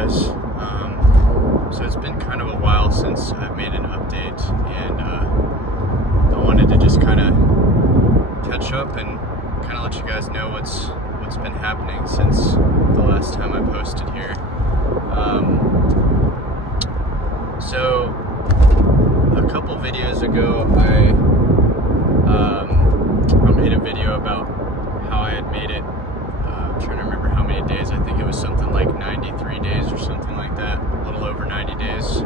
guys. So it's been kind of a while since I've made an update, and I wanted to just kind of catch up and kind of let you guys know what's been happening since the last time I posted here. So a couple videos ago, I made a video about how I had made it. I'm trying to remember how many days. I think it was something like 93 days or something like that, a little over 90 days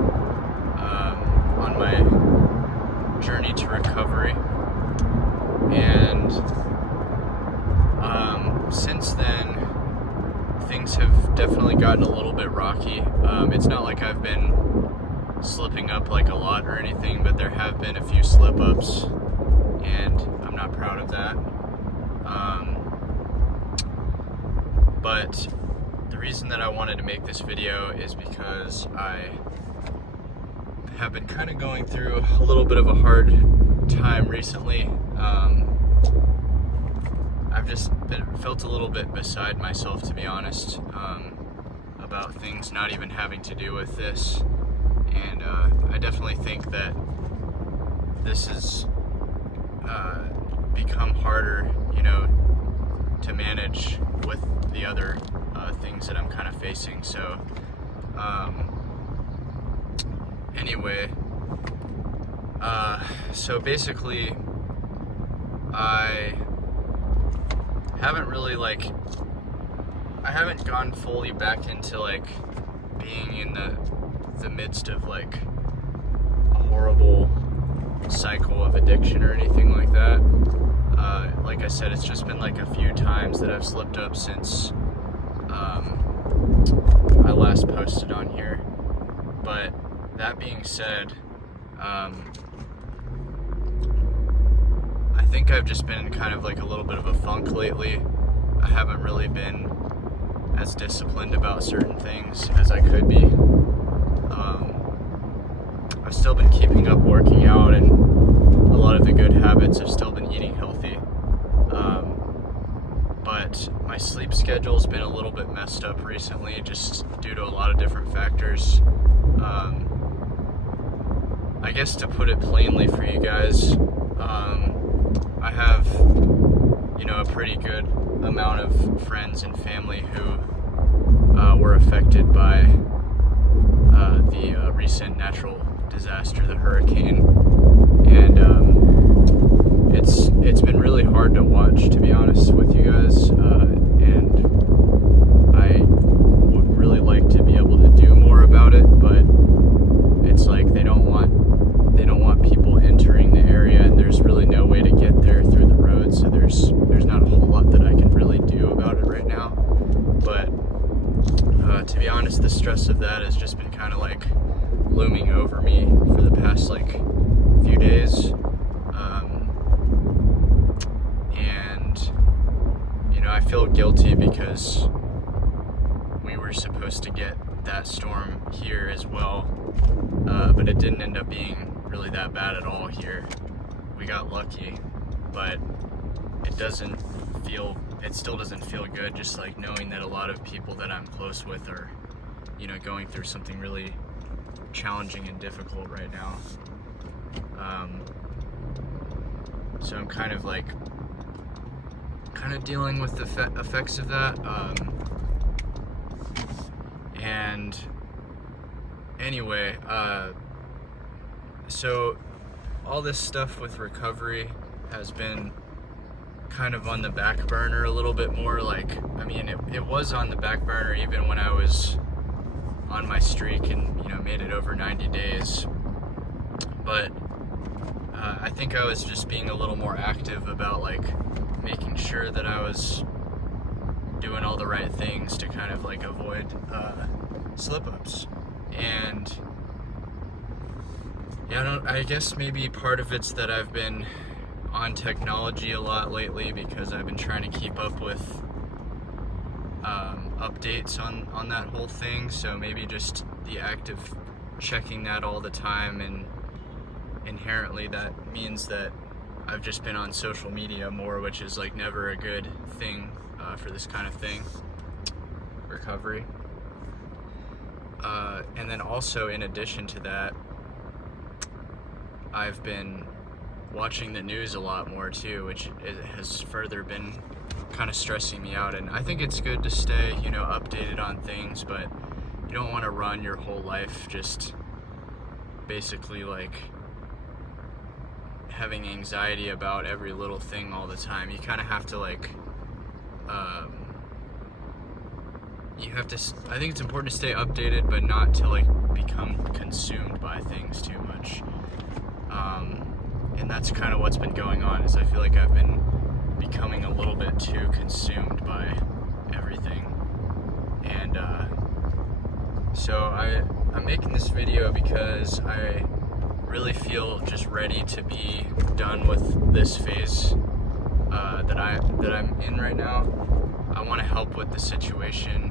on my journey to recovery. And since then, things have definitely gotten a little bit rocky. It's not like I've been slipping up like a lot or anything, but there have been a few slip-ups, and I'm not proud of that. But the reason that I wanted to make this video is because I have been kind of going through a little bit of a hard time recently. I've just felt a little bit beside myself, to be honest, about things not even having to do with this. And I definitely think that this has become harder, to manage with the other things that I'm kind of facing. So anyway, so basically I haven't really I haven't gone fully back into being in the midst of a horrible cycle of addiction or anything like that. Like I said, it's just been a few times that I've slipped up since I last posted on here. But that being said, I think I've just been in kind of a little bit of a funk lately. I haven't really been as disciplined about certain things as I could be. I've still been keeping up working out, and a lot of the good habits. I've still been eating healthy. But my sleep schedule's been a little bit messed up recently, just due to a lot of different factors. I guess to put it plainly for you guys, I have, a pretty good amount of friends and family who were affected by the recent natural disaster, the hurricane, and it's been really hard to watch, to be honest with you guys, and I would really like to be able to do more about it, but it's they don't want people entering the area, and there's really no way to get there through the road, so there's not a whole lot that I can really do about it right now. But to be honest, the stress of that has just been kind of looming over me for the past few days, and I feel guilty because we were supposed to get that storm here as well, but it didn't end up being really that bad at all here. We got lucky, but it still doesn't feel good, just knowing that a lot of people that I'm close with are going through something really challenging and difficult right now. So I'm kind of dealing with the effects of that. And anyway, so all this stuff with recovery has been kind of on the back burner a little bit more. It was on the back burner even when I was on my streak and made it over 90 days, but I think I was just being a little more active about making sure that I was doing all the right things to kind of avoid slip-ups. And I guess maybe part of it's that I've been on technology a lot lately because I've been trying to keep up with updates on that whole thing, so maybe just the act of checking that all the time, and inherently that means that I've just been on social media more, which is never a good thing for this kind of thing, recovery. And then also, in addition to that, I've been watching the news a lot more too, which has further been kind of stressing me out. And I think it's good to stay, updated on things, but you don't want to run your whole life just basically like having anxiety about every little thing all the time. You kind of have to I think it's important to stay updated, but not to become consumed by things too much. And that's kind of what's been going on, is I feel like I've been becoming a little bit too consumed by everything. And so I'm making this video because I really feel just ready to be done with this phase that I'm in right now. I want to help with the situation,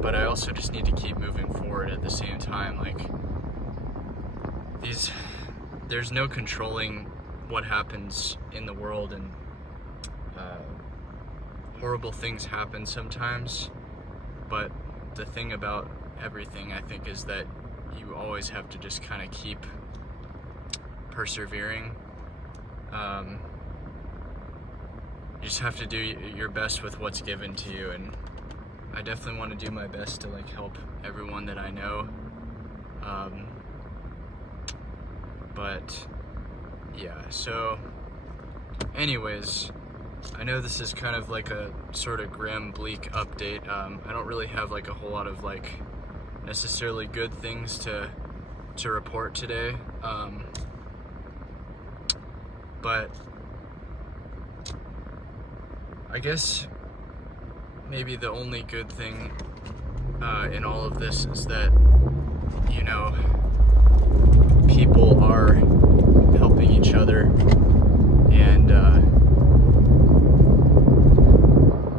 but I also just need to keep moving forward at the same time. There's no controlling what happens in the world, and horrible things happen sometimes, but the thing about everything, I think, is that you always have to just kind of keep persevering. You just have to do your best with what's given to you, and I definitely want to do my best to help everyone that I know. But yeah, so anyways, I know this is kind of like a sort of grim, bleak update. I don't really have a whole lot of necessarily good things to report today. But I guess maybe the only good thing in all of this is that, people are helping each other, and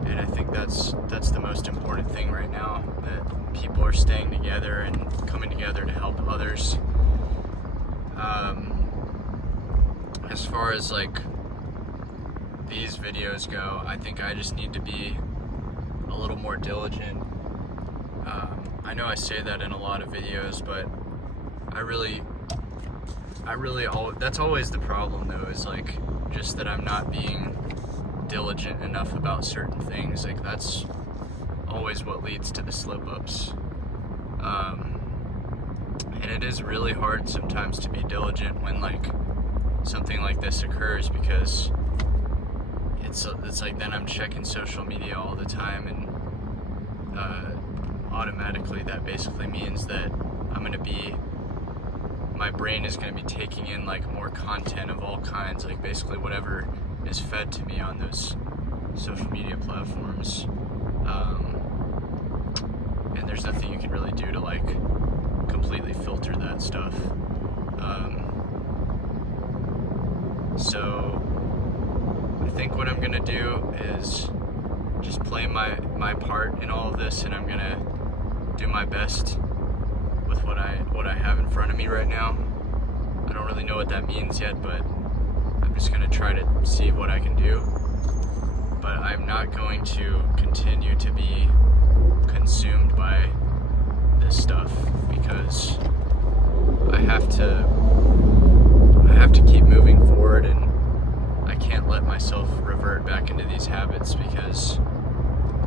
I think that's the most important thing right now, that people are staying together and coming together to help others. As far as these videos go, I think I just need to be a little more diligent. I know I say that in a lot of videos, but that's always the problem though, is just that I'm not being diligent enough about certain things. That's always what leads to the slip-ups. And it is really hard sometimes to be diligent when something like this occurs, because it's then I'm checking social media all the time, and automatically that basically means that my brain is going to be taking in more content of all kinds, basically whatever is fed to me on those social media platforms. And there's nothing you can really do to completely filter that stuff. So I think what I'm gonna do is just play my part in all of this, and I'm gonna do my best with what I have in front of me right now. I don't really know what that means yet, but I'm just gonna try to see what I can do. But I'm not going to continue to be consumed by this stuff, because I have to keep moving forward, and I can't let myself revert back into these habits, because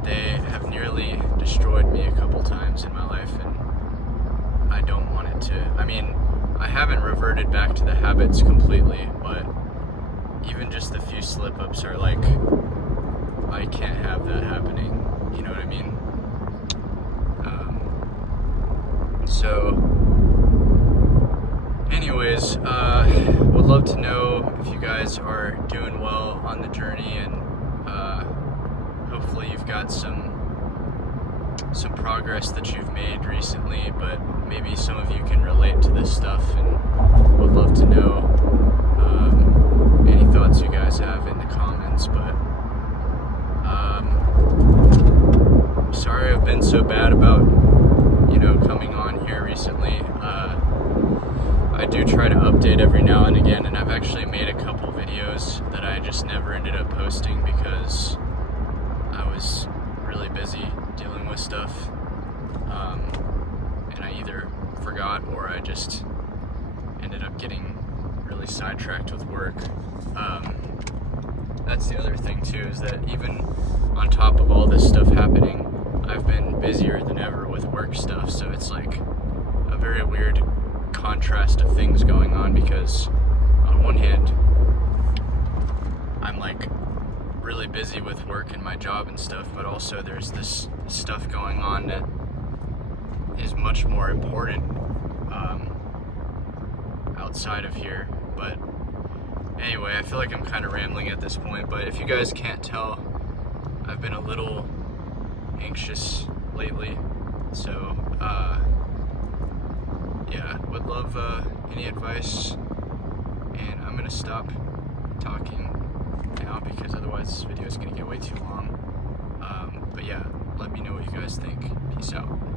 they have nearly destroyed me a couple times in my life, and I don't want it to. I haven't reverted back to the habits completely, but even just the few slip-ups are I can't have that happening, you know what I mean? So anyways, would love to know if you guys are doing well on the journey, and hopefully you've got some progress that you've made recently, but maybe some of you can relate to this stuff, and would love to know any thoughts you guys have in the comments. But sorry I've been so bad about coming on here recently. I do try to update every now and again, and I've actually made a couple videos that I just never ended up posting because I was really busy dealing with stuff. and I either forgot or I just ended up getting really sidetracked with work. That's the other thing too, is that even on top of all this stuff happening, I've been busier than ever with work stuff, so it's like a very weird contrast of things going on, because on one hand I'm like really busy with work and my job and stuff, but also there's this stuff going on that is much more important outside of here. But anyway, I feel like I'm kind of rambling at this point, but if you guys can't tell, I've been a little anxious lately, so yeah, would love any advice, and I'm gonna stop talking now because otherwise this video is gonna get way too long. But yeah, let me know what you guys think. Peace out.